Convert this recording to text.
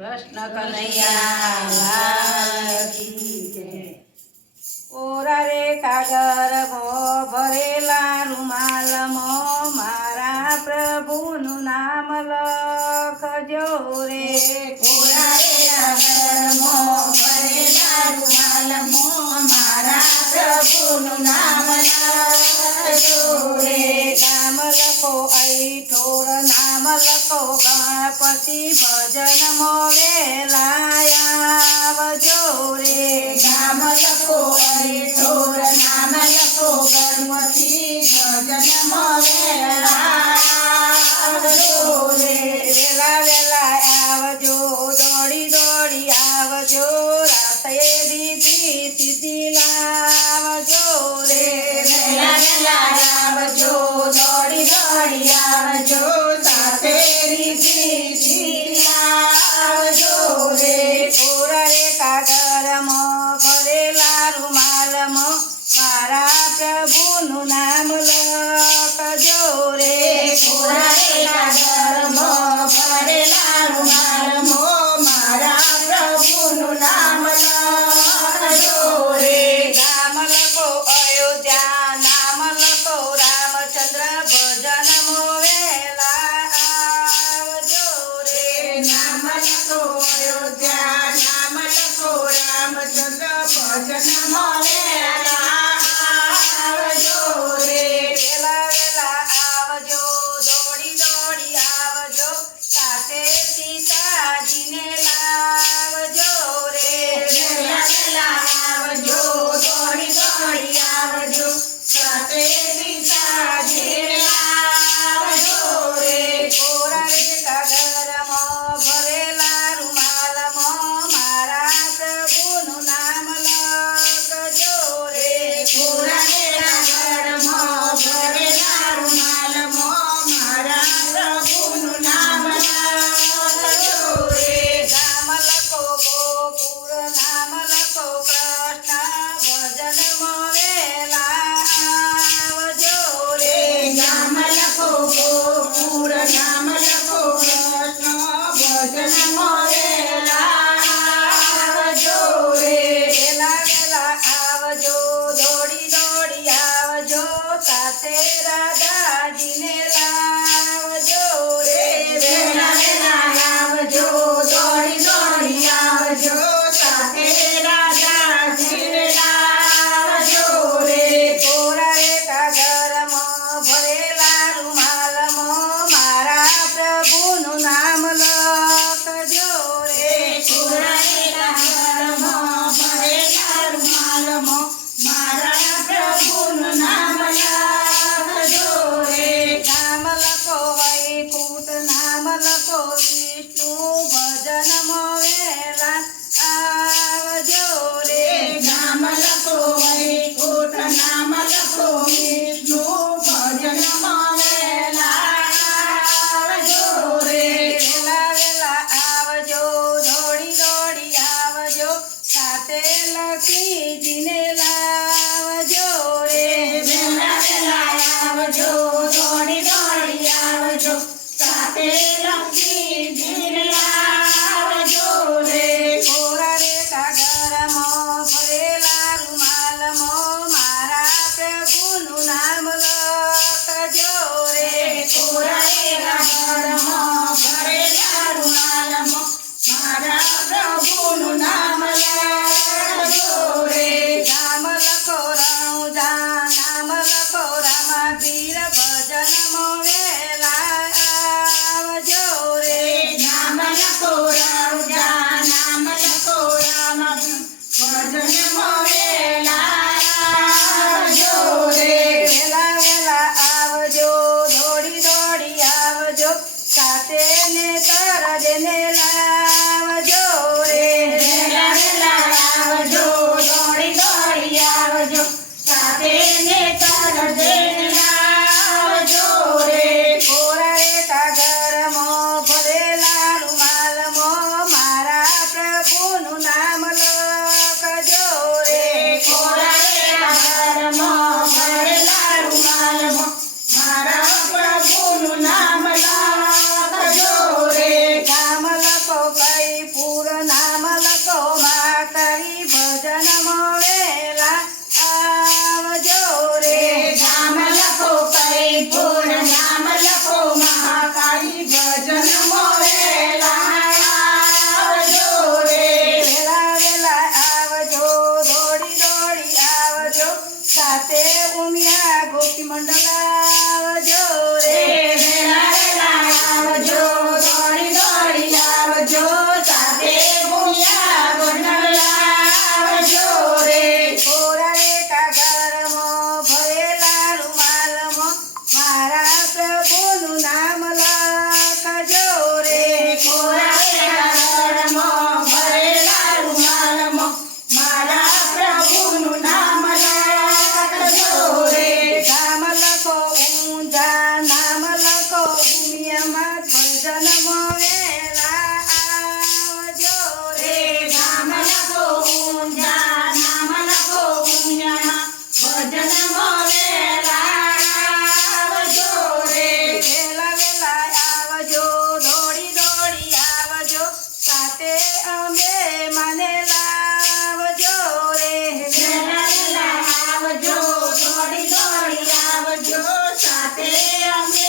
કૃષ્ણ કનૈયા લાલ કી જય। કોરા રે કાગરમાં ભરેલા રૂમાલમાં મારા પ્રભુનું નામ લખજો રે। કોરા રે કાગરમાં ભરેલા રૂમાલમાં મારા પ્રભુનું નામ લખજો રે। નામ લખો અઈઠોર નામ લખો ગણપતિ ભજનમાં વેલા આવજો રે। નામ લખો અઈઠોર નામ લખો ગણપતિ ભજનમાં વેલા આવજો રે। વેલા વેલા આવજો દોડી દોડી આવજો રાતે દીધી સીધી લાવજો રે। વેલા વેલા આવજો દોડી દોડી આવજો સાથે રીતિ આવજો રે। કોરા રે કાગરમાં ભરેલા રૂમાલમાં મારા પ્રભુનું નામ લખજો રે। કોરા રે કાગરમાં ભરેલા રૂમાલમાં મારા પ્રભુનું નામ લખજો રે। નામ લખો અયોધ્યા નામ લખો રામચંદ્ર ભજનમાં વેલા આવજો રે। નામ લખો અયોધ્યા નામ લખો રામચંદ્ર ભજનમાં વેલા આવજો રે। વેલા વેલા આવજો દોડી દોડી આવજો સાથે સીતાજીને લાવજો રે। વેલા વેલા આવજો દોડી દોડી આવજો સાથે સીતાજીને લાવજો રે। કોરા રે કાગરમાં ભરેલા રૂમાલમાં મારા પ્રભુનું નામ લખજો રે। કોરા રે કાગળમાં ભરેલા રૂમાલમાં મારા પ્રભુનું નામ લખજો રે। નામ લખો ગોકુળ નામ લખો કૃષ્ણ ભજનમાં વેલા આવજો રે। નામ લખો ગોકુળ નામ લખો કૃષ્ણ ભજનમાં વેલા આવજો રે। વેલા વેલા આવજો દોડી દોડી આવજો સાથે રાધાજીને લાવજો રે। વેલા વેલા આવજો દોડી દોડી આવજો સાથે રાધાજીને લાવજો રે। કોરા રે કાગરમાં ભરેલા રૂમાલમાં મારા પ્રભુનું નામ લખજો રે। કોરા રે કાગળમાં ભરેલા રૂમાલમાં મારા પ્રભુનું નામ લખજો રે। નામ લખો વૈકુંઠ નામ લખો વિષ્ણુ આવજો સાથે ગુણિયા ગોંડલ લાવજો રે કોરા રેખા ઘરમાં ભરેલા રૂમાલમાં મારા પ્રભુનું નામ લખજો રે કોરા ઘરમાં ભરેલા રૂમાલમાં મારા પ્રભુનું નામ લખજો રે નામ લખો ઊંઝા નામ લખો ઉમિયામાં ભજનમાં વેલા આવજો રે નામ લખો ઊંઝા નામ લખો ઉમિયામાં ભજનમાં વેલા આવજો રે વેલા વેલા આવજો દોડી દોડી આવજો સાથે અમે મને લાવજો રે વેલા વેલા આવજો દોડી દોડી આવજો સાથે અમે